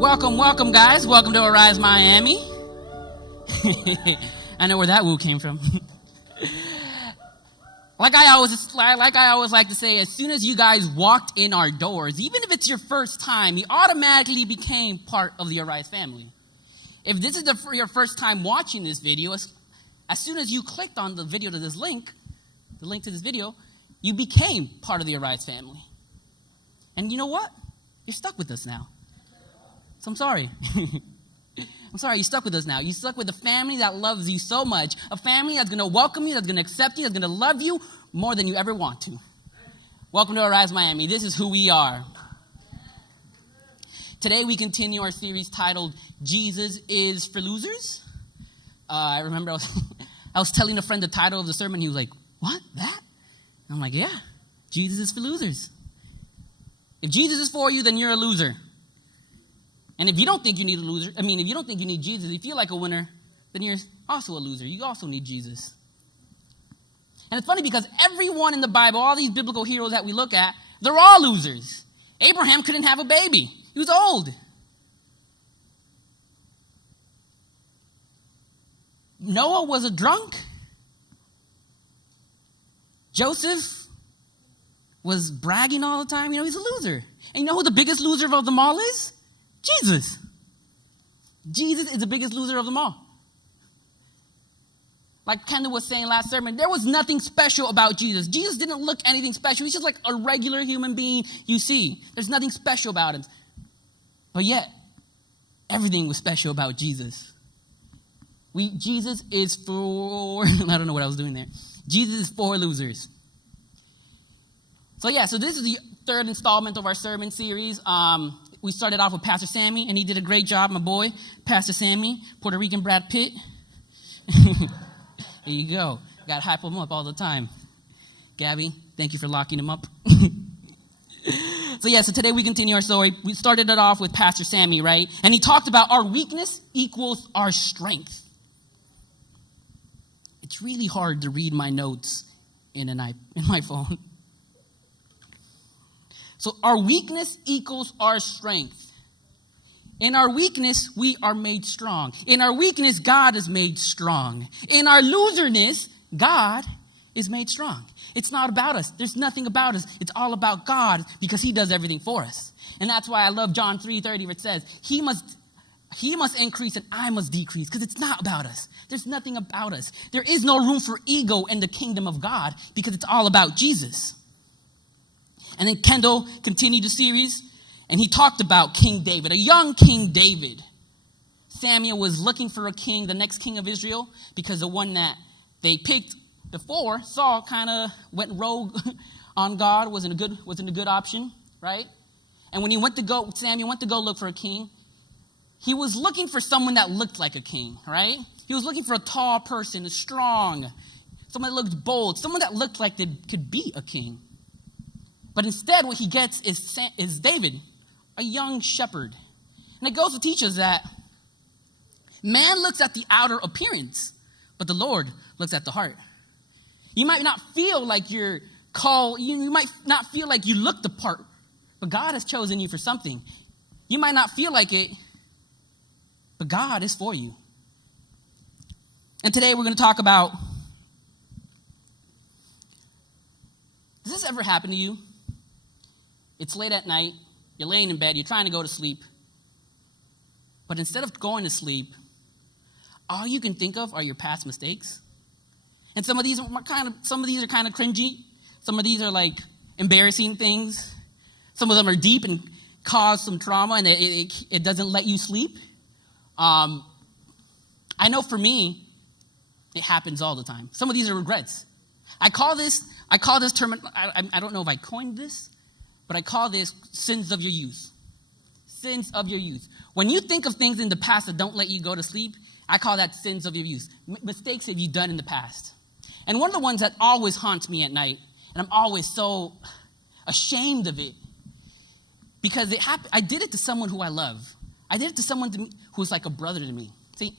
Welcome, guys. Welcome to Arise Miami. I know where that woo came from. Like I always like to say, as soon as you guys walked in our doors, even if it's your first time, you automatically became part of the Arise family. If this is your first time watching this video, as soon as you clicked on the video to this link, the link to this video, you became part of the Arise family. And you know what? You're stuck with us now. So I'm sorry. I'm sorry, you're stuck with us now. You're stuck with a family that loves you so much, a family that's going to welcome you, that's going to accept you, that's going to love you more than you ever want to. Welcome to Arise Miami. This is who we are. Today we continue our series titled, Jesus is for Losers. I remember I was telling a friend the title of the sermon. He was like, what, that? And I'm like, yeah, Jesus is for losers. If Jesus is for you, then you're a loser. And if you don't think you need if you don't think you need Jesus, if you feel like a winner, then you're also a loser. You also need Jesus. And it's funny because everyone in the Bible, all these biblical heroes that we look at, they're all losers. Abraham couldn't have a baby. He was old. Noah was a drunk. Joseph was bragging all the time. He's a loser. And you know who the biggest loser of them all is? Jesus. Jesus is the biggest loser of them all. Like Kendall was saying last sermon, there was nothing special about Jesus. Jesus didn't look anything special. He's just like a regular human being you see. There's nothing special about him. But yet, everything was special about Jesus. Jesus is for, I don't know what I was doing there. Jesus is for losers. So this is the third installment of our sermon series. We started off with Pastor Sammy, and he did a great job, my boy, Pastor Sammy, Puerto Rican Brad Pitt. There you go. Got to hype him up all the time. Gabby, thank you for locking him up. So today we continue our story. We started it off with Pastor Sammy, right? And he talked about our weakness equals our strength. It's really hard to read my notes in my phone. So our weakness equals our strength. In our weakness, we are made strong. In our weakness, God is made strong. In our loserness, God is made strong. It's not about us. There's nothing about us. It's all about God because he does everything for us. And that's why I love John 3:30 where it says, he must increase and I must decrease because it's not about us. There's nothing about us. There is no room for ego in the kingdom of God because it's all about Jesus. And then Kendall continued the series, and he talked about King David, a young King David. Samuel was looking for a king, the next king of Israel, because the one that they picked before, Saul, kind of went rogue on God, wasn't a good option, right? And when Samuel went to go look for a king, he was looking for someone that looked like a king, right? He was looking for a tall person, a strong, someone that looked bold, someone that looked like they could be a king. But instead, what he gets is David, a young shepherd. And it goes to teach us that man looks at the outer appearance, but the Lord looks at the heart. You might not feel like you're called, you might not feel like you look the part, but God has chosen you for something. You might not feel like it, but God is for you. And today we're going to talk about, does this ever happen to you? It's late at night, you're laying in bed, you're trying to go to sleep. But instead of going to sleep, all you can think of are your past mistakes. And some of these are kind of cringy. Some of these are like embarrassing things. Some of them are deep and cause some trauma and it doesn't let you sleep. I know for me, it happens all the time. Some of these are regrets. I call this term, I don't know if I coined this, but I call this sins of your youth. Sins of your youth. When you think of things in the past that don't let you go to sleep, I call that sins of your youth. Mistakes that you've done in the past. And one of the ones that always haunts me at night, and I'm always so ashamed of it, because I did it to someone who I love. I did it to someone who's like a brother to me. See,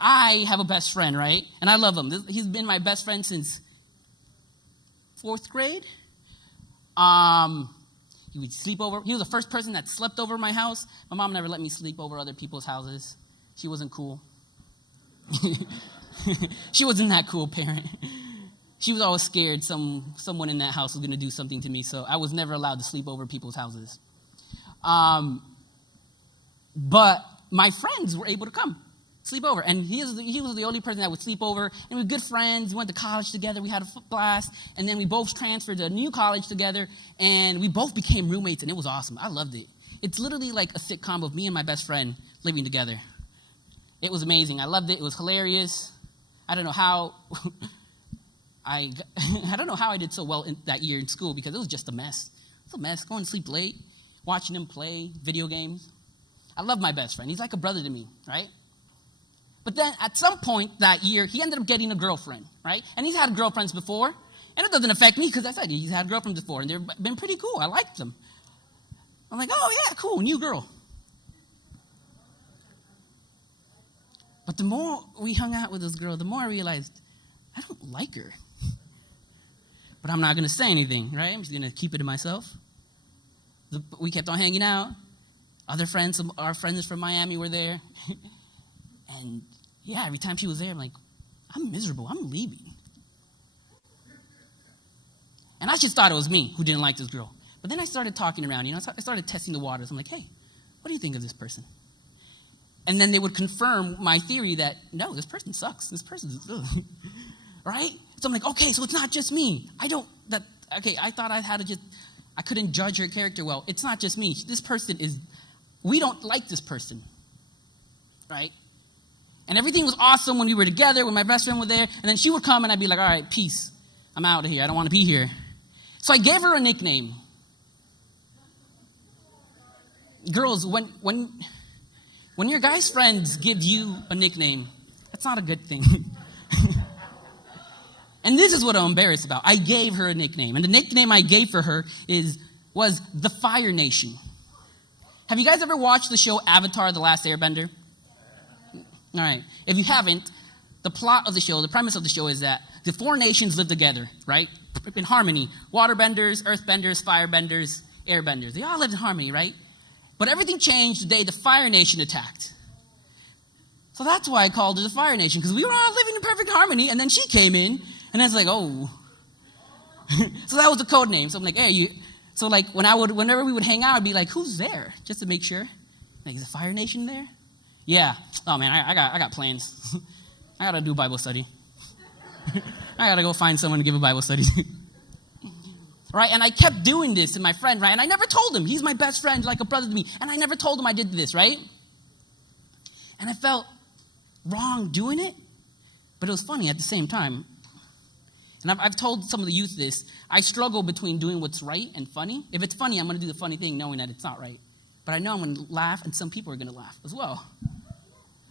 I have a best friend, right? And I love him. He's been my best friend since 4th grade. He would sleep over. He was the first person that slept over my house. My mom never let me sleep over other people's houses. She wasn't cool. She wasn't that cool parent. She was always scared someone in that house was going to do something to me, so I was never allowed to sleep over people's houses. But my friends were able to come sleep over, and he was the only person that would sleep over, and we were good friends. We went to college together. We had a blast, and then we both transferred to a new college together, and we both became roommates, and it was awesome. I loved it. It's literally like a sitcom of me and my best friend living together. It was amazing. I loved it. It was hilarious. I don't know how I don't know how I did so well that year in school, because it was just a mess. It was a mess. Going to sleep late, watching him play video games. I love my best friend. He's like a brother to me, right? But then at some point that year, he ended up getting a girlfriend, right? And he's had girlfriends before, and it doesn't affect me because I said he's had girlfriends before, and they've been pretty cool. I liked them. I'm like, oh, yeah, cool, new girl. But the more we hung out with this girl, the more I realized I don't like her. But I'm not going to say anything, right? I'm just going to keep it to myself. We kept on hanging out. Other friends, our friends from Miami were there. And yeah, every time she was there, I'm like, I'm miserable. I'm leaving. And I just thought it was me who didn't like this girl. But then I started talking around, I started testing the waters. I'm like, hey, what do you think of this person? And then they would confirm my theory that, no, this person sucks. This person is, right? So I'm like, okay, so it's not just me. I thought I couldn't judge her character well. It's not just me. We don't like this person, right? And everything was awesome when we were together, when my best friend was there. And then she would come and I'd be like, all right, peace. I'm out of here. I don't want to be here. So I gave her a nickname. Girls, when your guys' friends give you a nickname, that's not a good thing. And this is what I'm embarrassed about. I gave her a nickname. And the nickname I gave for her was the Fire Nation. Have you guys ever watched the show Avatar: The Last Airbender? All right. If you haven't, the plot of the show, the premise of the show is that the 4 nations live together, right? In harmony. Waterbenders, earthbenders, firebenders, airbenders. They all lived in harmony, right? But everything changed the day the Fire Nation attacked. So that's why I called her the Fire Nation, because we were all living in perfect harmony, and then she came in, and I was like, oh. So that was the code name. So I'm like, hey, so like whenever we would hang out, I'd be like, who's there? Just to make sure. Like, is the Fire Nation there? Yeah. Oh man, I got plans. I gotta do Bible study. I gotta go find someone to give a Bible study to. Right? And I kept doing this to my friend, right? And I never told him. He's my best friend, like a brother to me. And I never told him I did this, right? And I felt wrong doing it, but it was funny at the same time. And I've told some of the youth this. I struggle between doing what's right and funny. If it's funny, I'm going to do the funny thing knowing that it's not right. But I know I'm going to laugh, and some people are going to laugh as well.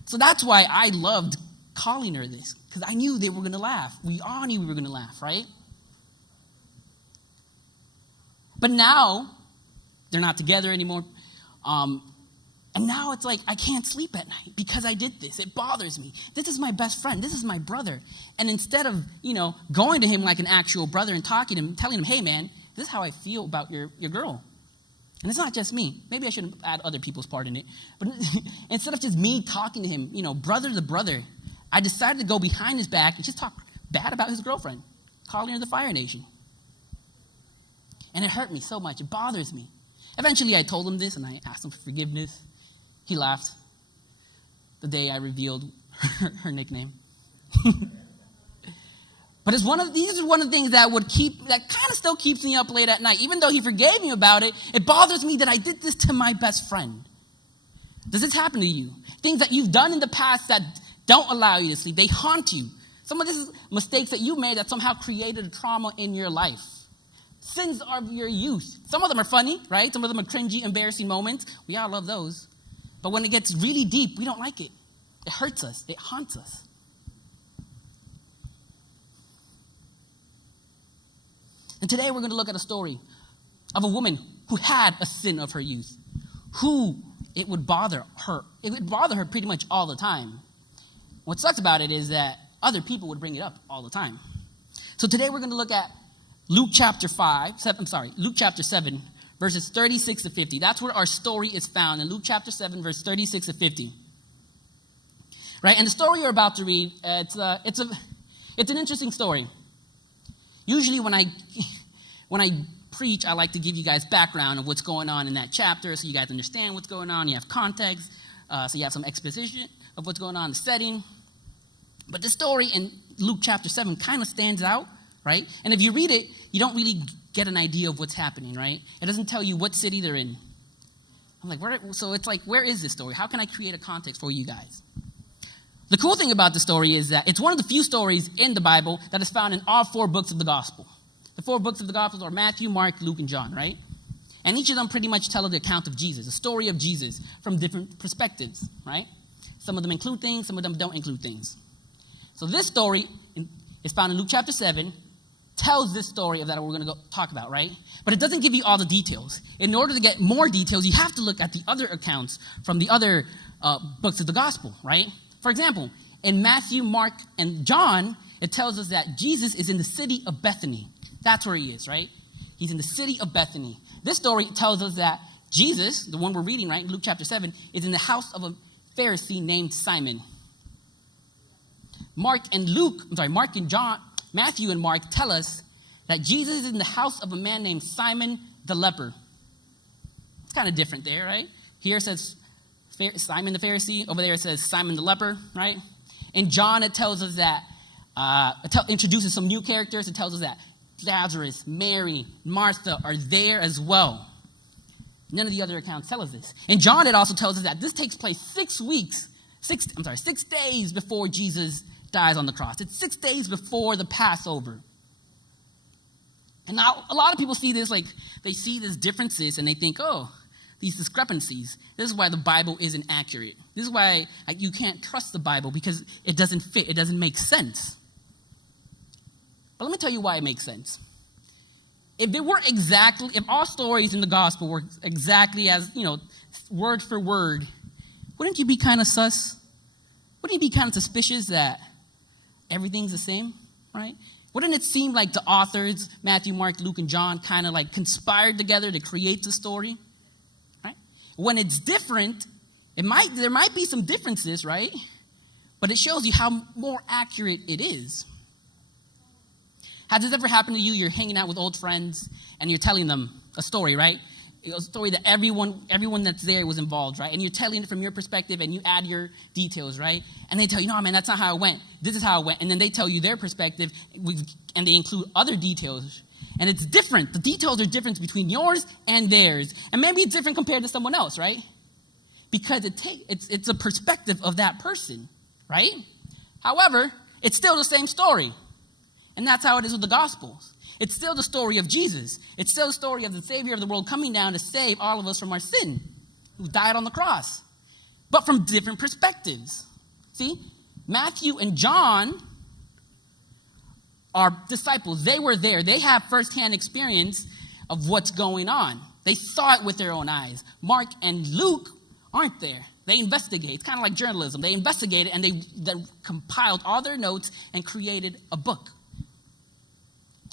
So that's why I loved calling her this, because I knew they were going to laugh. We all knew we were going to laugh, right? But now, they're not together anymore. And now it's like I can't sleep at night because I did this. It bothers me. This is my best friend. This is my brother. And instead of, going to him like an actual brother and talking to him, telling him, hey, man, this is how I feel about your girl. And it's not just me. Maybe I shouldn't add other people's part in it. But instead of just me talking to him, brother to brother, I decided to go behind his back and just talk bad about his girlfriend, calling her the Fire Nation. And it hurt me so much. It bothers me. Eventually, I told him this, and I asked him for forgiveness. He laughed the day I revealed her nickname. But these are one of the things that kind of still keeps me up late at night. Even though he forgave me about it, it bothers me that I did this to my best friend. Does this happen to you? Things that you've done in the past that don't allow you to sleep, they haunt you. Some of this is mistakes that you made that somehow created a trauma in your life. Sins of your youth. Some of them are funny, right? Some of them are cringy, embarrassing moments. We all love those. But when it gets really deep, we don't like it. It hurts us. It haunts us. And today we're going to look at a story of a woman who had a sin of her youth, who it would bother her. It would bother her pretty much all the time. What sucks about it is that other people would bring it up all the time. So today we're going to look at Luke chapter 7, verses 36 to 50. That's where our story is found, in Luke chapter 7, verse 36 to 50. Right? And the story you're about to read, it's an interesting story. Usually when I preach, I like to give you guys background of what's going on in that chapter so you guys understand what's going on. You have context, so you have some exposition of what's going on in the setting. But the story in Luke chapter 7 kind of stands out, right? And if you read it, you don't really get an idea of what's happening, right? It doesn't tell you what city they're in. I'm like, so it's like, where is this story? How can I create a context for you guys? The cool thing about the story is that it's one of the few stories in the Bible that is found in all 4 books of the gospel. The 4 books of the Gospels are Matthew, Mark, Luke, and John, right? And each of them pretty much tell the account of Jesus, a story of Jesus from different perspectives, right? Some of them include things, some of them don't include things. So this story is found in Luke chapter 7, tells this story of that we're going to go talk about, right? But it doesn't give you all the details. In order to get more details, you have to look at the other accounts from the other books of the gospel, right? For example, in Matthew, Mark, and John, it tells us that Jesus is in the city of Bethany. That's where he is, right? He's in the city of Bethany. This story tells us that Jesus, the one we're reading, right, Luke chapter 7, is in the house of a Pharisee named Simon. Matthew and Mark tell us that Jesus is in the house of a man named Simon the leper. It's kind of different there, right? Here it says Simon the Pharisee. Over there it says Simon the leper, right? In John, it tells us that, introduces some new characters. It tells us that Lazarus, Mary, Martha are there as well. None of the other accounts tell us this. In John, it also tells us that this takes place 6 days before Jesus dies on the cross. It's 6 days before the Passover. And now a lot of people see this, like they see these differences and they think, oh, these discrepancies. This is why the Bible isn't accurate. This is why you can't trust the Bible, because it doesn't fit. It doesn't make sense. But let me tell you why it makes sense. If all stories in the gospel were exactly as, word for word, wouldn't you be kind of sus? Wouldn't you be kind of suspicious that everything's the same, right? Wouldn't it seem like the authors, Matthew, Mark, Luke, and John, kind of like conspired together to create the story, right? When it's different, there might be some differences, right? But it shows you how more accurate it is. Has this ever happened to you? You're hanging out with old friends and you're telling them a story, right? A story that everyone that's there was involved, right? And you're telling it from your perspective and you add your details, right? And they tell you, no, man, that's not how it went. This is how it went. And then they tell you their perspective and they include other details. And it's different. The details are different between yours and theirs. And maybe it's different compared to someone else, right? Because it's a perspective of that person, right? However, it's still the same story. And that's how it is with the Gospels. It's still the story of Jesus. It's still the story of the Savior of the world coming down to save all of us from our sin, who died on the cross, but from different perspectives. See, Matthew and John are disciples. They were there. They have firsthand experience of what's going on. They saw it with their own eyes. Mark and Luke aren't there. They investigate. It's kind of like journalism. They investigated and they compiled all their notes and created a book.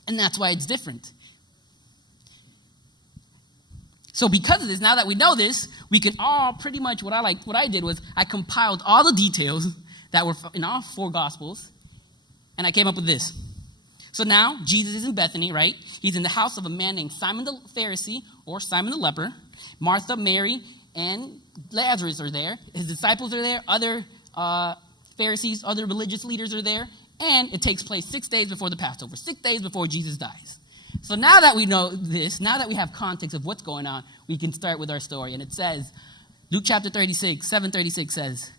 And that's why it's different. So because of this, now that we know this, we can all pretty much, what I did was I compiled all the details that were in all 4 Gospels, and I came up with this. So now Jesus is in Bethany, right? He's in the house of a man named Simon the Pharisee, or Simon the leper. Martha, Mary, and Lazarus are there. His disciples are there. Other Pharisees, other religious leaders are there. And it takes place 6 days before the Passover, 6 days before Jesus dies. So now that we know this, now that we have context of what's going on, we can start with our story. And it says, Luke chapter 7:36 says,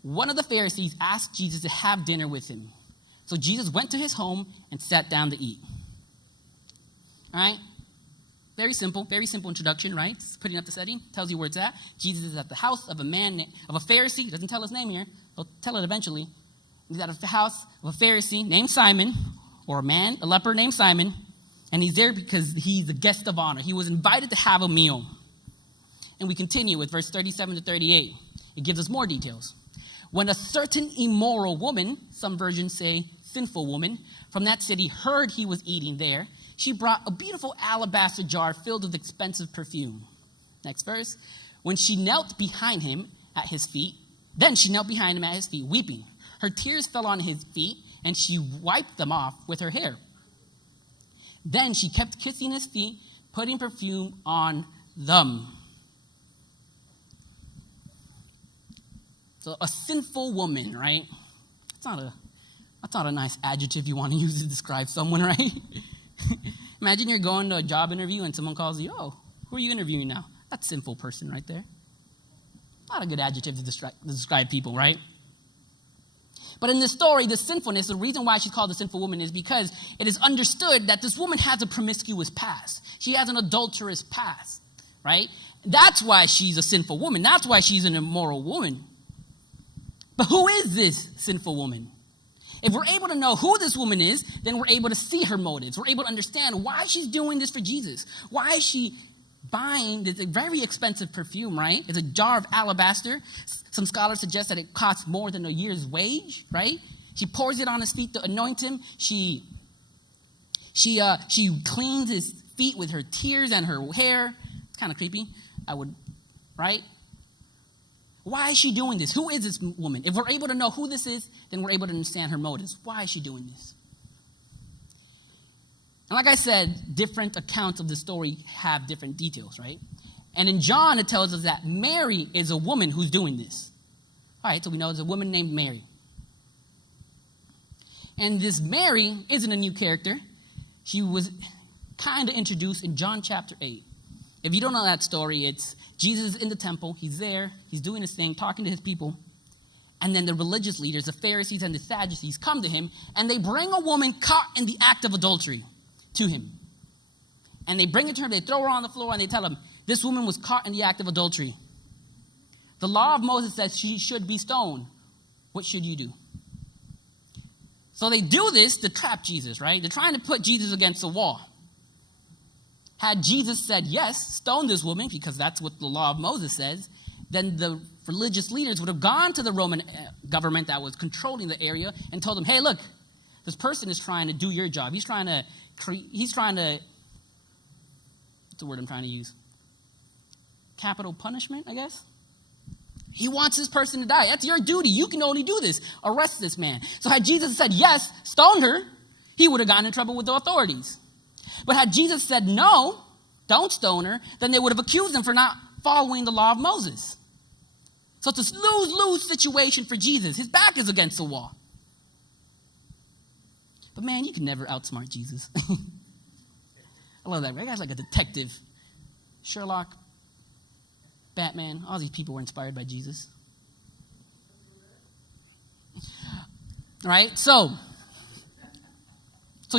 one of the Pharisees asked Jesus to have dinner with him. So Jesus went to his home and sat down to eat. All right? Very simple introduction, right? It's putting up the setting, tells you where it's at. Jesus is at the house of a Pharisee. It doesn't tell his name here. They'll tell it eventually. He's at the house of a Pharisee named Simon, or a leper named Simon, and he's there because he's a guest of honor. He was invited to have a meal. And we continue with verse 37 to 38. It gives us more details. When a certain immoral woman, some versions say sinful woman, from that city heard he was eating there, she brought a beautiful alabaster jar filled with expensive perfume. Next verse. When she knelt behind him at his feet, then she knelt behind him at his feet, weeping. Her tears fell on his feet, and she wiped them off with her hair. Then she kept kissing his feet, putting perfume on them. So a sinful woman, right? That's not a nice adjective you want to use to describe someone, right? Imagine you're going to a job interview and someone calls you, oh, who are you interviewing now? That's a sinful person right there. Not a good adjective to describe people, right? But in this story, the sinfulness, the reason why she's called a sinful woman is because it is understood that this woman has a promiscuous past. She has an adulterous past, right? That's why she's a sinful woman. That's why she's an immoral woman. But who is this sinful woman? If we're able to know who this woman is, then we're able to see her motives. We're able to understand why she's doing this for Jesus. Why is she buying this very expensive perfume, right? It's a jar of alabaster. Some scholars suggest that it costs more than a year's wage, right? She pours it on his feet to anoint him. She cleans his feet with her tears and her hair. It's kind of creepy, right? Why is she doing this? Who is this woman? If we're able to know who this is, then we're able to understand her motives. Why is she doing this? And like I said, different accounts of the story have different details, right? And in John, it tells us that Mary is a woman who's doing this. All right, so we know there's a woman named Mary. And this Mary isn't a new character. She was kind of introduced in John chapter 8. If you don't know that story, it's Jesus is in the temple. He's there. He's doing his thing, talking to his people. And then the religious leaders, the Pharisees and the Sadducees, come to him, and they bring a woman caught in the act of adultery to him. And they bring her to him, they throw her on the floor, and they tell him, this woman was caught in the act of adultery. The law of Moses says she should be stoned. What should you do? So they do this to trap Jesus, right? They're trying to put Jesus against the wall. Had Jesus said, yes, stone this woman, because that's what the law of Moses says, then the religious leaders would have gone to the Roman government that was controlling the area and told them, hey, look, this person is trying to do your job. He's trying to, what's the word I'm trying to use? Capital punishment, I guess? He wants this person to die. That's your duty. You can only do this. Arrest this man. So had Jesus said, yes, stone her, he would have gotten in trouble with the authorities. But had Jesus said, no, don't stone her, then they would have accused him for not following the law of Moses. So it's a lose-lose situation for Jesus. His back is against the wall. But man, you can never outsmart Jesus. I love that. That guy's like a detective. Sherlock, Batman, all these people were inspired by Jesus. Right? So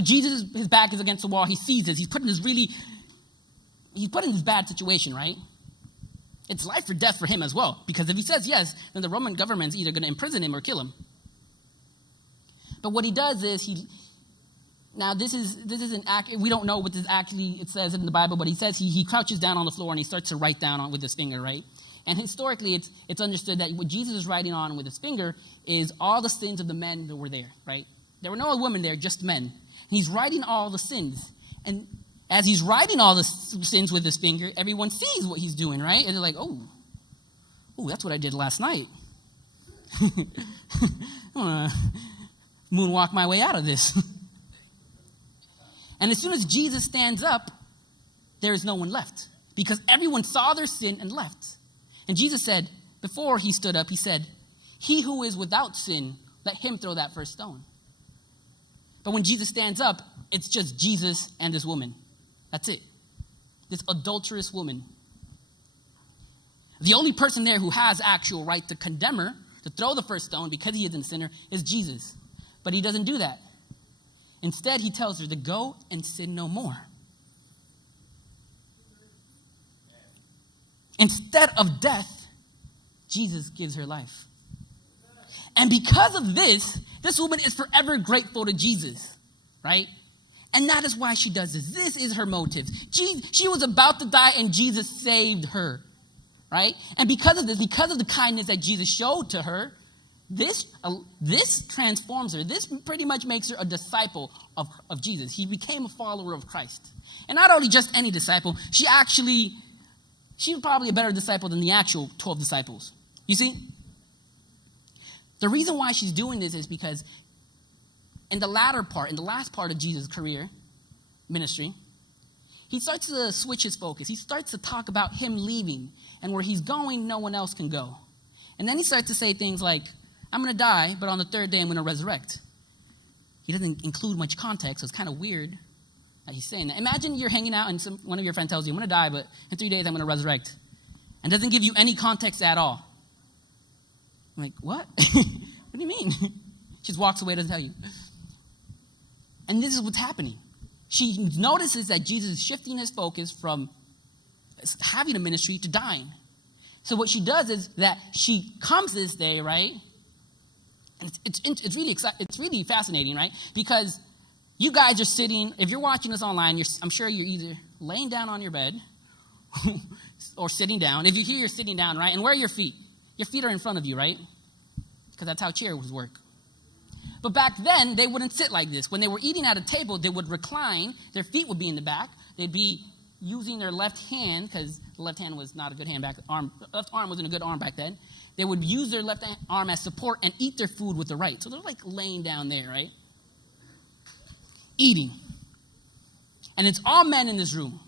Jesus, his back is against the wall. He sees this. He's put in this bad situation, right? It's life or death for him as well. Because if he says yes, then the Roman government's either going to imprison him or kill him. But what he does is this isn't accurate. We don't know what this actually it says in the Bible, but he says he crouches down on the floor and he starts to write down with his finger, right? And historically, it's understood that what Jesus is writing on with his finger is all the sins of the men that were there, right? There were no women there, just men. He's writing all the sins. And as he's writing all the sins with his finger, everyone sees what he's doing, right? And they're like, oh, that's what I did last night. I'm going to moonwalk my way out of this. And as soon as Jesus stands up, there is no one left. Because everyone saw their sin and left. And Jesus said, before he stood up, he said, he who is without sin, let him throw that first stone. But when Jesus stands up, it's just Jesus and this woman. That's it. This adulterous woman. The only person there who has actual right to condemn her, to throw the first stone because he isn't a sinner, is Jesus. But he doesn't do that. Instead, he tells her to go and sin no more. Instead of death, Jesus gives her life. And because of this woman is forever grateful to Jesus, right? And that is why she does this. This is her motive. She was about to die and Jesus saved her, right? And because of this, because of the kindness that Jesus showed to her, This transforms her. This pretty much makes her a disciple of Jesus. He became a follower of Christ. And not only just any disciple, she was probably a better disciple than the actual 12 disciples. You see? The reason why she's doing this is because in the last part of Jesus' career, ministry, he starts to switch his focus. He starts to talk about him leaving, and where he's going, no one else can go. And then he starts to say things like, I'm going to die, but on the third day I'm going to resurrect. He doesn't include much context, so it's kind of weird that he's saying that. Imagine you're hanging out and one of your friends tells you, I'm going to die, but in 3 days I'm going to resurrect. And doesn't give you any context at all. I'm like, what? What do you mean? She just walks away, doesn't tell you. And this is what's happening. She notices that Jesus is shifting his focus from having a ministry to dying. So what she does is that she comes this day, right? And it's really fascinating, right? Because you guys are sitting, if you're watching this online, I'm sure you're either laying down on your bed or sitting down. If you're here, you're sitting down, right? And where are your feet? Your feet are in front of you, right? Because that's how chairs work. But back then, they wouldn't sit like this. When they were eating at a table, they would recline. Their feet would be in the back. They'd be using their left hand, because the left hand was not a good hand back then. Left arm wasn't a good arm back then. They would use their left arm as support and eat their food with the right. So they're like laying down there, right? Eating. And it's all men in this room.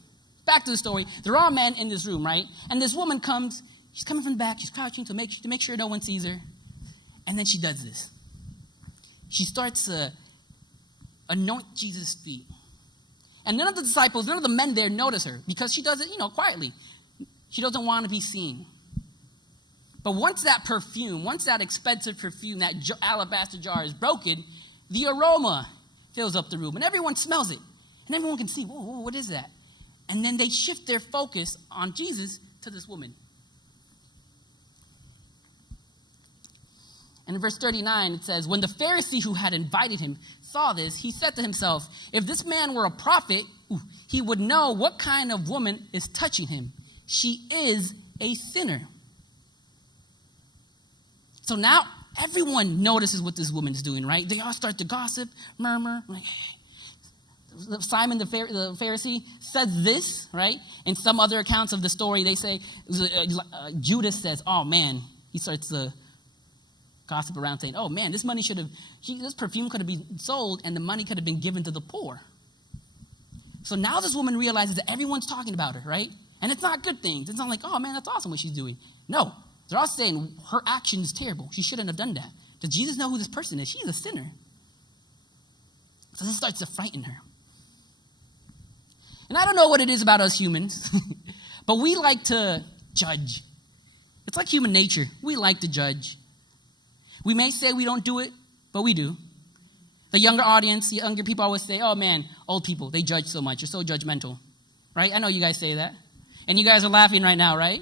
Back to the story. They're all men in this room, right? And this woman comes. She's coming from the back. She's crouching to make sure no one sees her. And then she does this. She starts to anoint Jesus' feet. And none of the disciples, none of the men there notice her because she does it, quietly. She doesn't want to be seen. But once that expensive perfume, that alabaster jar is broken, the aroma fills up the room. And everyone smells it. And everyone can see, whoa, what is that? And then they shift their focus on Jesus to this woman. And in verse 39, it says, when the Pharisee who had invited him saw this, he said to himself, if this man were a prophet, he would know what kind of woman is touching him. She is a sinner. So now everyone notices what this woman is doing, right? They all start to gossip, murmur, like, hey. Simon the Pharisee says this, right? In some other accounts of the story, they say, Judas says, oh man, he starts to gossip around saying, oh man, this perfume could have been sold and the money could have been given to the poor. So now this woman realizes that everyone's talking about her, right? And it's not good things. It's not like, oh man, that's awesome what she's doing. No, they're all saying her action is terrible. She shouldn't have done that. Does Jesus know who this person is? She's a sinner. So this starts to frighten her. And I don't know what it is about us humans, but we like to judge. It's like human nature. We like to judge. We may say we don't do it, but we do. The younger people always say, oh man, old people, they judge so much. You're so judgmental, right? I know you guys say that. And you guys are laughing right now, right?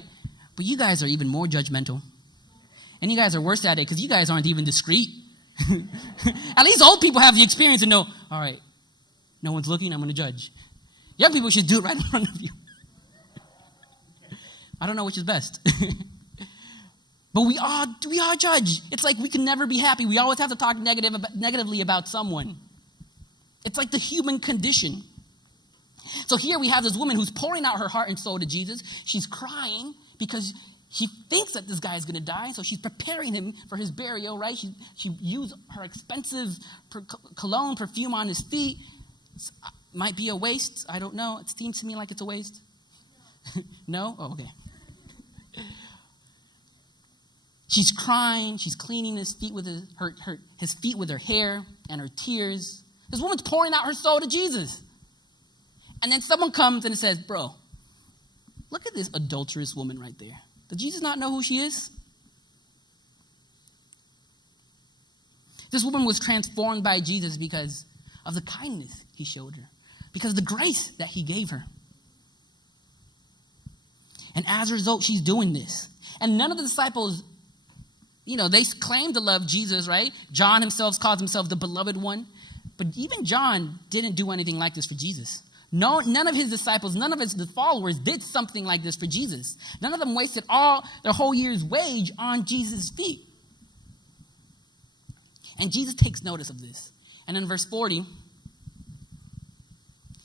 But you guys are even more judgmental. And you guys are worse at it because you guys aren't even discreet. At least old people have the experience and know, all right, no one's looking, I'm going to judge. Young people should do it right in front of you. I don't know which is best. But we all judge. It's like we can never be happy. We always have to talk negatively about someone. It's like the human condition. So here we have this woman who's pouring out her heart and soul to Jesus. She's crying because she thinks that this guy is going to die, so she's preparing him for his burial, right? She used her expensive cologne perfume on his feet. Might be a waste. I don't know. It seems to me like it's a waste. No? Oh, okay. She's crying. She's cleaning his feet with his feet with her hair and her tears. This woman's pouring out her soul to Jesus. And then someone comes and says, bro, look at this adulterous woman right there. Does Jesus not know who she is? This woman was transformed by Jesus because of the kindness he showed her, because of the grace that he gave her. And as a result, she's doing this. And none of the disciples, they claim to love Jesus, right? John himself calls himself the beloved one. But even John didn't do anything like this for Jesus. No, none of his disciples, none of his followers did something like this for Jesus. None of them wasted all their whole year's wage on Jesus' feet. And Jesus takes notice of this. And in verse 40,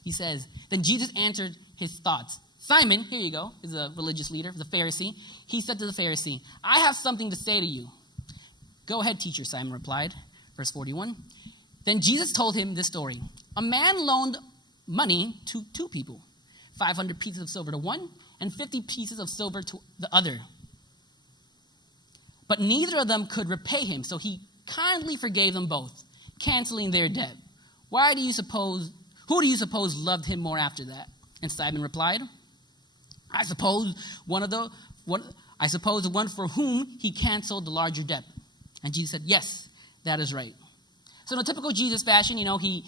he says, then Jesus answered his thoughts. Simon, here you go, is a religious leader, the Pharisee. He said to the Pharisee, I have something to say to you. Go ahead, teacher, Simon replied. Verse 41. Then Jesus told him this story. A man loaned money to two people, 500 pieces of silver to one and 50 pieces of silver to the other. But neither of them could repay him, so he kindly forgave them both, canceling their debt. Who do you suppose loved him more after that? And Simon replied, I suppose the one for whom he canceled the larger debt. And Jesus said, yes, that is right. So in a typical Jesus fashion, he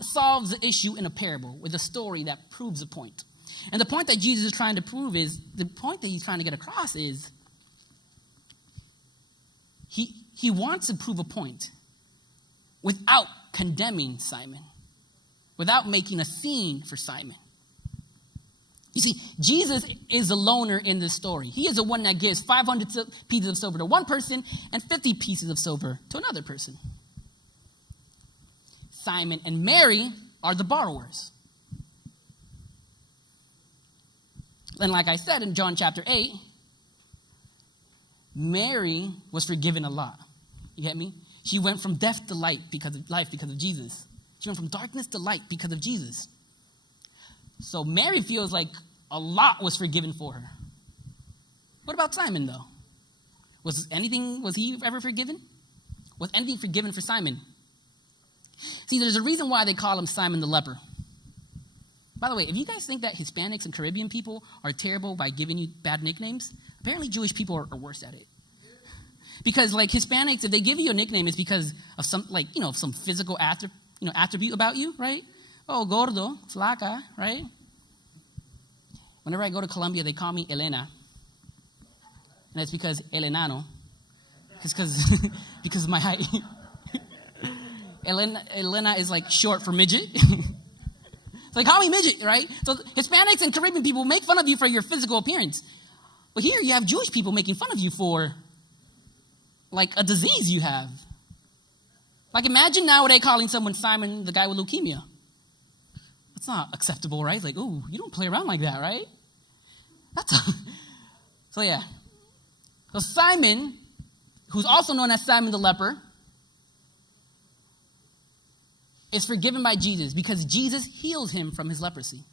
solves the issue in a parable with a story that proves a point. And the point that Jesus is trying to prove is, the point that he's trying to get across is, he wants to prove a point without condemning Simon, without making a scene for Simon. You see, Jesus is the loaner in this story. He is the one that gives 500 pieces of silver to one person and 50 pieces of silver to another person. Simon and Mary are the borrowers. And like I said in John chapter 8, Mary was forgiven a lot. You get me? She went from death to life because of Jesus. She went from darkness to light because of Jesus. So Mary feels like a lot was forgiven for her. What about Simon, though? Was he ever forgiven? Was anything forgiven for Simon? See, there's a reason why they call him Simon the leper. By the way, if you guys think that Hispanics and Caribbean people are terrible by giving you bad nicknames, apparently Jewish people are worse at it. Because like Hispanics, if they give you a nickname, it's because of some physical attribute about you, right? Oh, gordo, flaca, right? Whenever I go to Colombia, they call me Elena. And it's because El Enano. It's because of my height. Elena is like short for midget. It's like, call me midget, right? So Hispanics and Caribbean people make fun of you for your physical appearance. But here you have Jewish people making fun of you for like a disease you have. Like imagine nowadays calling someone Simon, the guy with leukemia. That's not acceptable, right? Like, ooh, you don't play around like that, right? So yeah. So Simon, who's also known as Simon the leper, is forgiven by Jesus because Jesus heals him from his leprosy.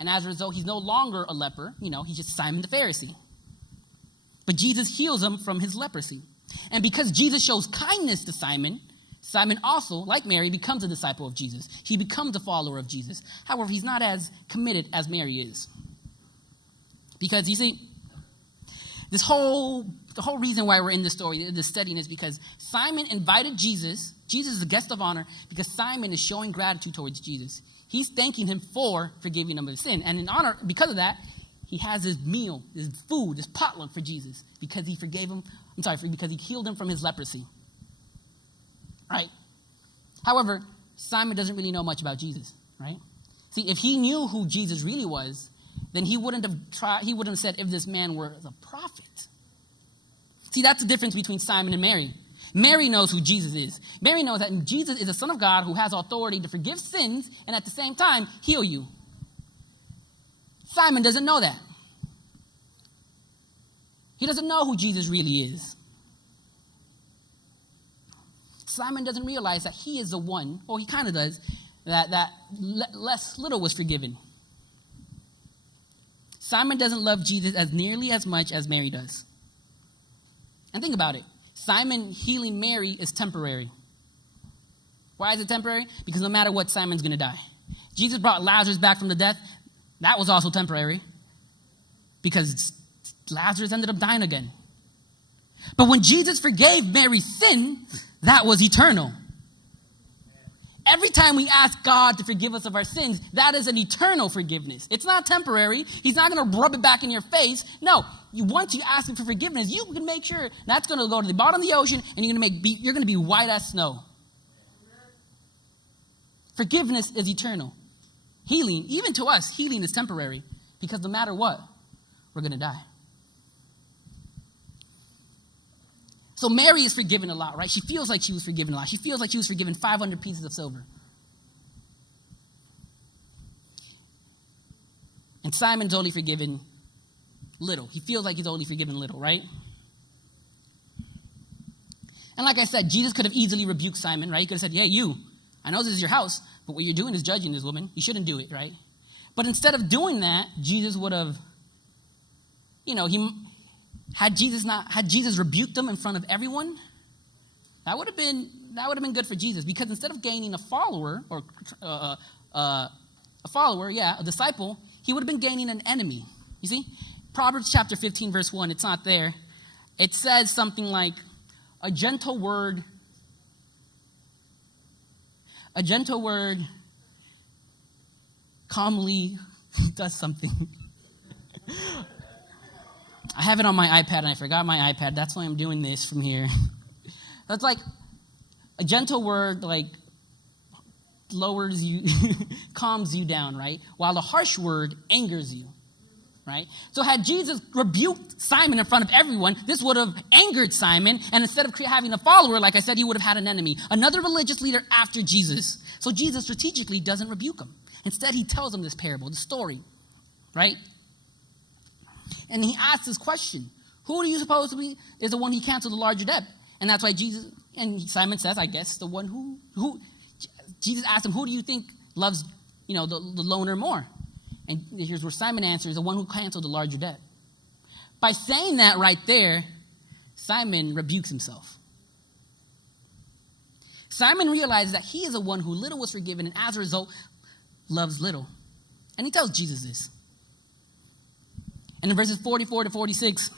And as a result, he's no longer a leper. He's just Simon the Pharisee. But Jesus heals him from his leprosy. And because Jesus shows kindness to Simon, Simon also, like Mary, becomes a disciple of Jesus. He becomes a follower of Jesus. However, he's not as committed as Mary is. Because you see, the whole reason why we're in this story, this studying, is because Simon invited Jesus. Jesus is a guest of honor because Simon is showing gratitude towards Jesus. He's thanking him for forgiving him of his sin. And in honor, because of that, he has this meal, this food, this potluck for Jesus because he because he healed him from his leprosy. Right? However, Simon doesn't really know much about Jesus, right? See, if he knew who Jesus really was, then he wouldn't have said if this man were a prophet. See, that's the difference between Simon and Mary. Mary knows who Jesus is. Mary knows that Jesus is the Son of God who has authority to forgive sins and at the same time heal you. Simon doesn't know that. He doesn't know who Jesus really is. Simon doesn't realize that he is the one, he kind of does, that little was forgiven. Simon doesn't love Jesus as nearly as much as Mary does. And think about it. Simon healing Mary is temporary. Why is it temporary? Because no matter what, Simon's going to die. Jesus brought Lazarus back from the death. That was also temporary because Lazarus ended up dying again. But when Jesus forgave Mary's sin, that was eternal. Every time we ask God to forgive us of our sins, that is an eternal forgiveness. It's not temporary. He's not going to rub it back in your face. No, once you ask him for forgiveness, you can make sure that's going to go to the bottom of the ocean and you're going to be white as snow. Forgiveness is eternal. Healing, even to us, healing is temporary because no matter what, we're going to die. So Mary is forgiven a lot, right? She feels like she was forgiven a lot. She feels like she was forgiven 500 pieces of silver. And Simon's only forgiven little. He feels like he's only forgiven little, right? And like I said, Jesus could have easily rebuked Simon, right? He could have said, hey, you, I know this is your house, but what you're doing is judging this woman. You shouldn't do it, right? But instead of doing that, Jesus would have, had Jesus rebuked them in front of everyone, that would have been good for Jesus, because instead of gaining a disciple, he would have been gaining an enemy. You see, Proverbs chapter 15, verse 1, it's not there. It says something like, a gentle word calmly does something. I have it on my iPad, and I forgot my iPad. That's why I'm doing this from here. That's like a gentle word, like lowers you, calms you down, right? While a harsh word angers you, right? So had Jesus rebuked Simon in front of everyone, this would have angered Simon, and instead of having a follower, like I said, he would have had an enemy, another religious leader after Jesus. So Jesus strategically doesn't rebuke him. Instead, he tells him this parable, the story, right? And he asks this question, who do you suppose to be is the one who canceled the larger debt? And that's why Simon says, I guess, the one who Jesus asked him, who do you think loves, the loaner more? And here's where Simon answers, the one who canceled the larger debt. By saying that right there, Simon rebukes himself. Simon realizes that he is the one who little was forgiven, and as a result, loves little. And he tells Jesus this. And in verses 44 to 46,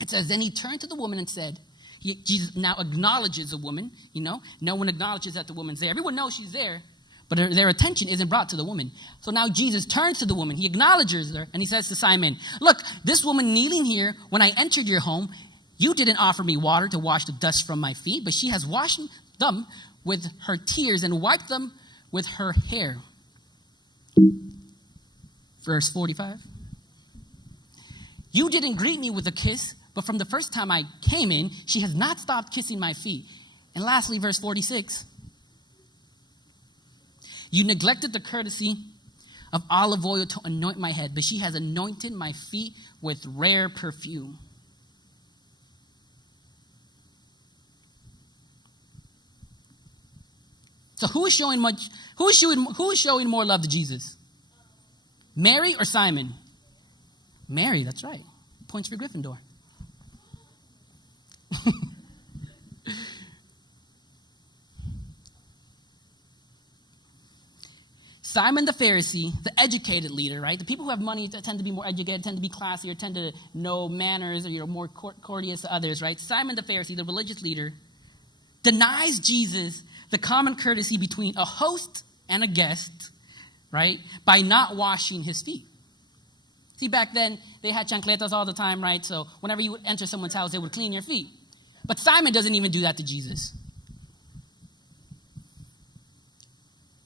it says, then he turned to the woman and said, Jesus now acknowledges the woman, No one acknowledges that the woman's there. Everyone knows she's there, but their attention isn't brought to the woman. So now Jesus turns to the woman. He acknowledges her, and he says to Simon, look, this woman kneeling here, when I entered your home, you didn't offer me water to wash the dust from my feet, but she has washed them with her tears and wiped them with her hair. Verse 45. You didn't greet me with a kiss, but from the first time I came in, she has not stopped kissing my feet. And lastly, verse 46. You neglected the courtesy of olive oil to anoint my head, but she has anointed my feet with rare perfume. So who is showing more love to Jesus? Mary or Simon? Mary, that's right. Points for Gryffindor. Simon the Pharisee, the educated leader, right? The people who have money tend to be more educated, tend to be classier, tend to know manners, or more courteous to others, right? Simon the Pharisee, the religious leader, denies Jesus the common courtesy between a host and a guest, right? By not washing his feet. See, back then, they had chancletas all the time, right? So whenever you would enter someone's house, they would clean your feet. But Simon doesn't even do that to Jesus.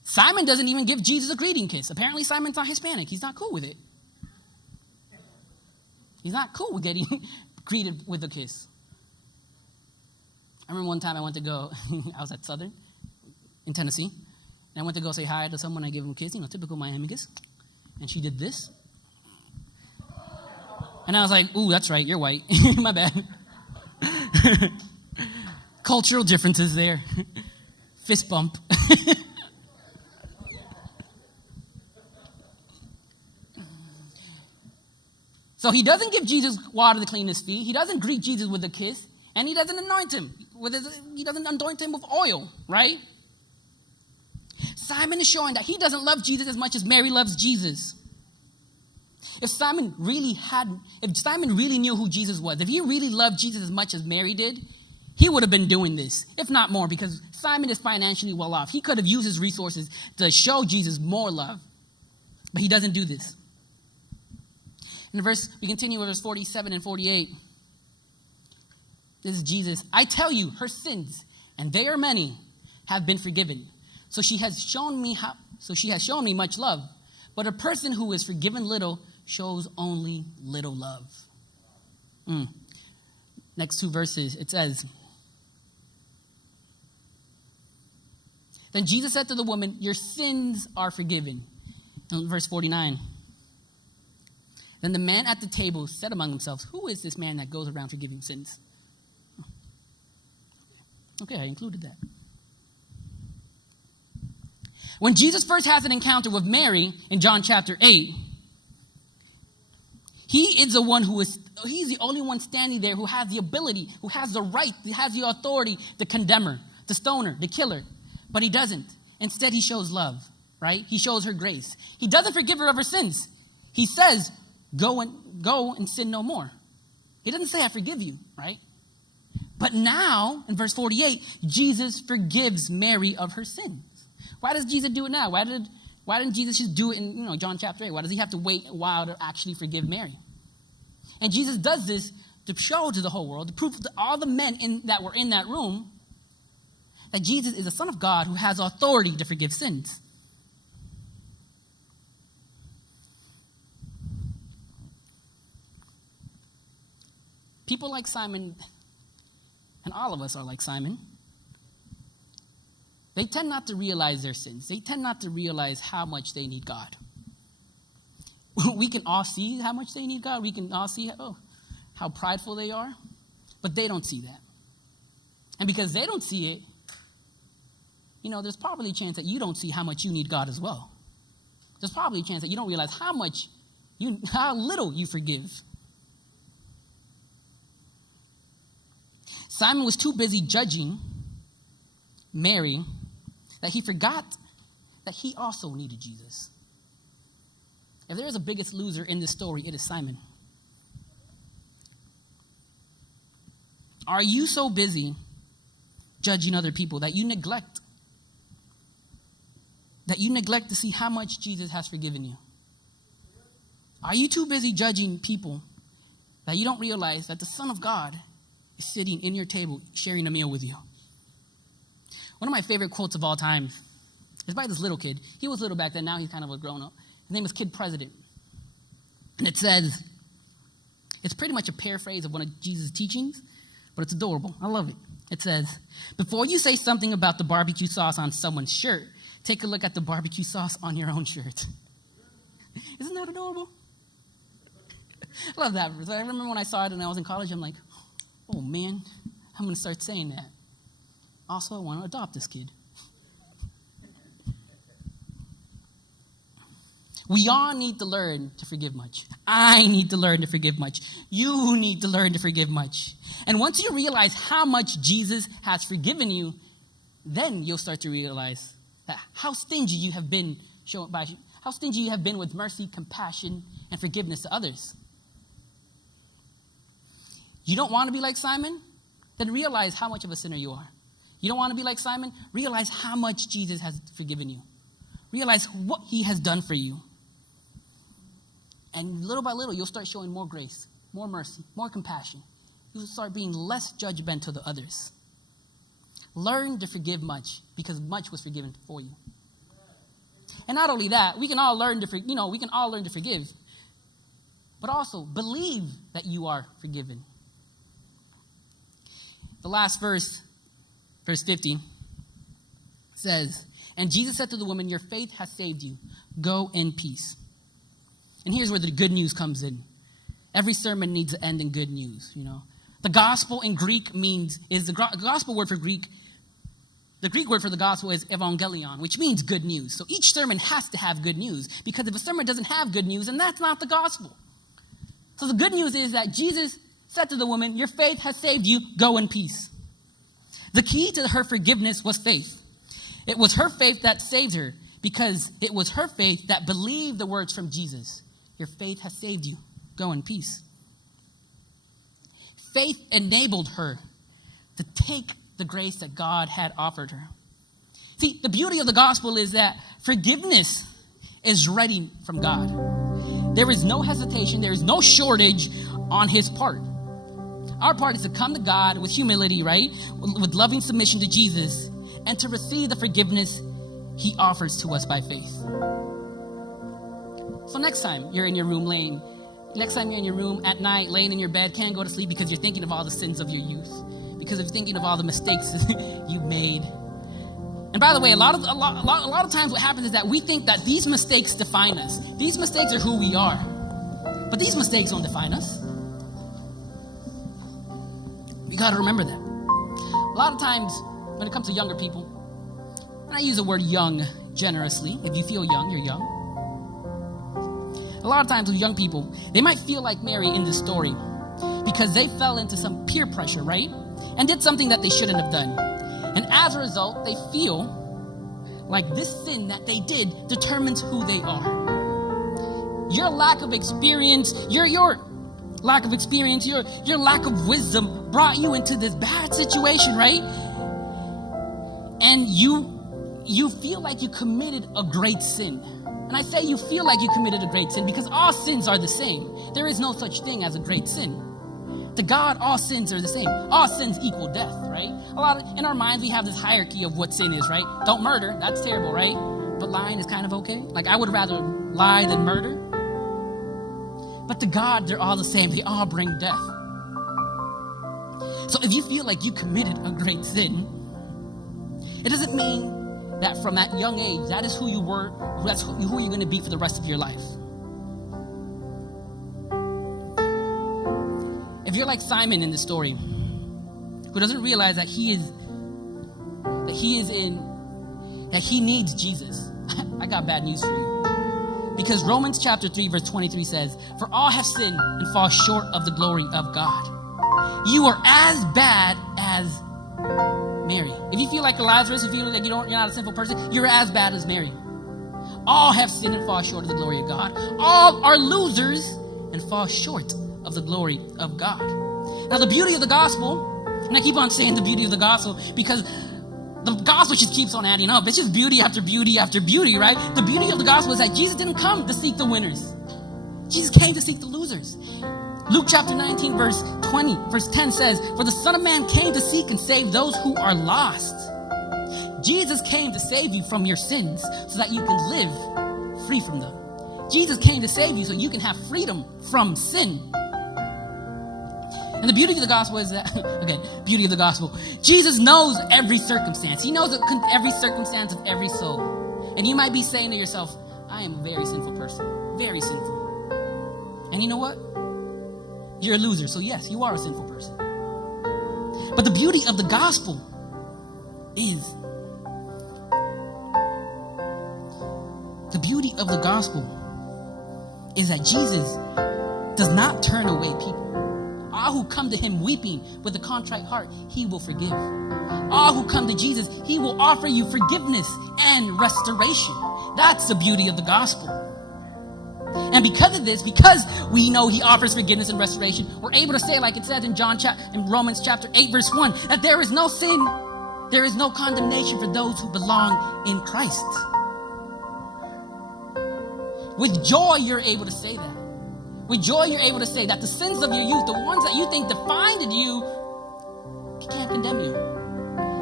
Simon doesn't even give Jesus a greeting kiss. Apparently, Simon's not Hispanic. He's not cool with it. He's not cool with getting greeted with a kiss. I remember one time I went to go, I was at Southern in Tennessee, and I went to go say hi to someone. I gave him a kiss, typical Miami kiss. And she did this. And I was like, ooh, that's right, you're white. My bad. Cultural differences there. Fist bump. So he doesn't give Jesus water to clean his feet. He doesn't greet Jesus with a kiss. And he doesn't anoint him. He doesn't anoint him with oil, right? Simon is showing that he doesn't love Jesus as much as Mary loves Jesus. If Simon really knew who Jesus was, if he really loved Jesus as much as Mary did, he would have been doing this, if not more, because Simon is financially well off. He could have used his resources to show Jesus more love, but he doesn't do this. We continue with verse 47 and 48. This is Jesus. I tell you, her sins, and they are many, have been forgiven. So she has shown me much love. But a person who is forgiven little shows only little love. next two verses, it says, then Jesus said to the woman, your sins are forgiven. And verse 49. Then the man at the table said among themselves, who is this man that goes around forgiving sins? Okay, I included that. When Jesus first has an encounter with Mary in John chapter 8, he is the one he's the only one standing there who has the ability, who has the right, who has the authority to condemn her, to stone her, to kill her. But he doesn't. Instead, he shows love, right? He shows her grace. He doesn't forgive her of her sins. He says, go and sin no more. He doesn't say, I forgive you, right? But now, in verse 48, Jesus forgives Mary of her sins. Why does Jesus do it now? Why didn't Jesus just do it in John chapter 8? Why does he have to wait a while to actually forgive Mary? And Jesus does this to show to the whole world, to prove to all the men that were in that room, that Jesus is the Son of God who has authority to forgive sins. People like Simon, and all of us are like Simon, they tend not to realize their sins. They tend not to realize how much they need God. We can all see how much they need God. We can all see how prideful they are, but they don't see that. And because they don't see it, there's probably a chance that you don't see how much you need God as well. There's probably a chance that you don't realize how little you forgive. Simon was too busy judging Mary that he forgot that he also needed Jesus. If there is a biggest loser in this story, it is Simon. Are you so busy judging other people that you neglect to see how much Jesus has forgiven you? Are you too busy judging people that you don't realize that the Son of God is sitting in your table sharing a meal with you? One of my favorite quotes of all time is by this little kid. He was little back then. Now he's kind of a grown-up. His name is Kid President. And it says, it's pretty much a paraphrase of one of Jesus' teachings, but it's adorable. I love it. It says, before you say something about the barbecue sauce on someone's shirt, take a look at the barbecue sauce on your own shirt. Isn't that adorable? I love that verse. I remember when I saw it when I was in college, I'm like, oh man, I'm going to start saying that. Also, I want to adopt this kid. We all need to learn to forgive much. I need to learn to forgive much. You need to learn to forgive much. And once you realize how much Jesus has forgiven you, then you'll start to realize that how stingy you have been with mercy, compassion, and forgiveness to others. You don't want to be like Simon? Then realize how much of a sinner you are. You don't want to be like Simon? Realize how much Jesus has forgiven you. Realize what he has done for you. And little by little, you'll start showing more grace, more mercy, more compassion. You'll start being less judgmental to others. Learn to forgive much, because much was forgiven for you. And not only that, we can all learn to forgive, but also believe that you are forgiven. The last verse, verse 50, says, and Jesus said to the woman, your faith has saved you. Go in peace. And here's where the good news comes in. Every sermon needs to end in good news, The gospel in Greek is the gospel word for Greek. The Greek word for the gospel is evangelion, which means good news. So each sermon has to have good news, because if a sermon doesn't have good news, then that's not the gospel. So the good news is that Jesus said to the woman, your faith has saved you. Go in peace. The key to her forgiveness was faith. It was her faith that saved her, because it was her faith that believed the words from Jesus. Your faith has saved you. Go in peace. Faith enabled her to take the grace that God had offered her. See, the beauty of the gospel is that forgiveness is ready from God. There is no hesitation. There is no shortage on his part. Our part is to come to God with humility, right? With loving submission to Jesus, and to receive the forgiveness he offers to us by faith. So next time you're in your room laying, Next time you're in your room at night, laying in your bed, can't go to sleep because you're thinking of all the sins of your youth, because you're thinking of all the mistakes you've made. And by the way, a lot of times what happens is that we think that these mistakes define us. These mistakes are who we are. But these mistakes don't define us. We got to remember that. A lot of times when it comes to younger people, and I use the word young generously. If you feel young, you're young. A lot of times with young people, they might feel like Mary in this story because they fell into some peer pressure, right? And did something that they shouldn't have done. And as a result, they feel like this sin that they did determines who they are. Your lack of experience, your lack of experience, your lack of wisdom brought you into this bad situation, right? And you feel like you committed a great sin. And I say you feel like you committed a great sin because all sins are the same. There is no such thing as a great sin. To God, all sins are the same. All sins equal death, right? In our minds, we have this hierarchy of what sin is, right? Don't murder, that's terrible, right? But lying is kind of okay. Like, I would rather lie than murder. But to God, they're all the same. They all bring death. So if you feel like you committed a great sin, it doesn't mean that from that young age, that is who you were, that's who you're going to be for the rest of your life. If you're like Simon in this story, who doesn't realize that he needs Jesus, I got bad news for you. Because Romans chapter 3 verse 23 says, "For all have sinned and fall short of the glory of God." You are as bad as Mary. If you feel like Lazarus, if you feel like you're not a sinful person, you're as bad as Mary. All have sinned and fall short of the glory of God. All are losers and fall short of the glory of God. Now the beauty of the gospel, and I keep on saying the beauty of the gospel because the gospel just keeps on adding up. It's just beauty after beauty after beauty, right? The beauty of the gospel is that Jesus didn't come to seek the winners. Jesus came to seek the losers. Luke chapter 19 verse 10 says, "For the Son of Man came to seek and save those who are lost." Jesus came to save you from your sins so that you can live free from them. Jesus came to save you so you can have freedom from sin. And the beauty of the gospel is that, again, beauty of the gospel, Jesus knows every circumstance. He knows every circumstance of every soul. And you might be saying to yourself, I am a very sinful person, very sinful. And you know what? You're a loser, so yes, you are a sinful person. But the beauty of the gospel is, that Jesus does not turn away people. All who come to him weeping with a contrite heart, he will forgive. All who come to Jesus, he will offer you forgiveness and restoration. That's the beauty of the gospel. And because of this, because we know he offers forgiveness and restoration, we're able to say, like it says in Romans chapter 8, verse 1, that there is no sin, there is no condemnation for those who belong in Christ. With joy, you're able to say that. With joy, you're able to say that the sins of your youth, the ones that you think defined you, he can't condemn you.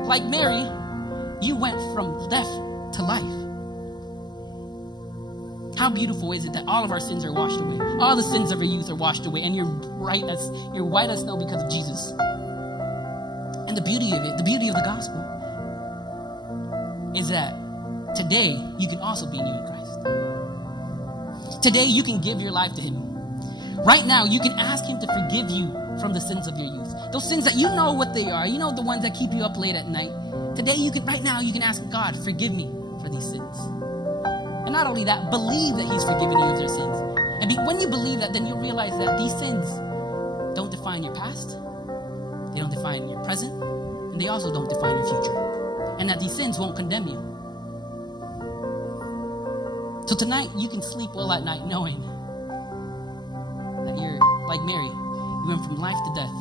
Like Mary, you went from death to life. How beautiful is it that all of our sins are washed away? All the sins of our youth are washed away, and you're white as snow because of Jesus. And the beauty of it, the beauty of the gospel, is that today you can also be new in Christ. Today you can give your life to him. Right now you can ask him to forgive you from the sins of your youth. Those sins that you know what they are. You know the ones that keep you up late at night. Today right now you can ask God, forgive me for these sins. And not only that, believe that he's forgiven you of your sins. And when you believe that, then you'll realize that these sins don't define your past. They don't define your present. And they also don't define your future. And that these sins won't condemn you. So tonight, you can sleep well at night knowing that you're like Mary. You went from life to death.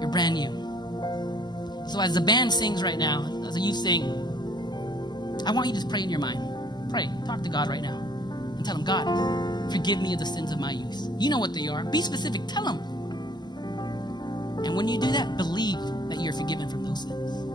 You're brand new. So as the band sings right now, as you sing, I want you to just pray in your mind. Pray. Talk to God right now. And tell him, God, forgive me of the sins of my youth. You know what they are. Be specific. Tell him. And when you do that, believe that you're forgiven from those sins.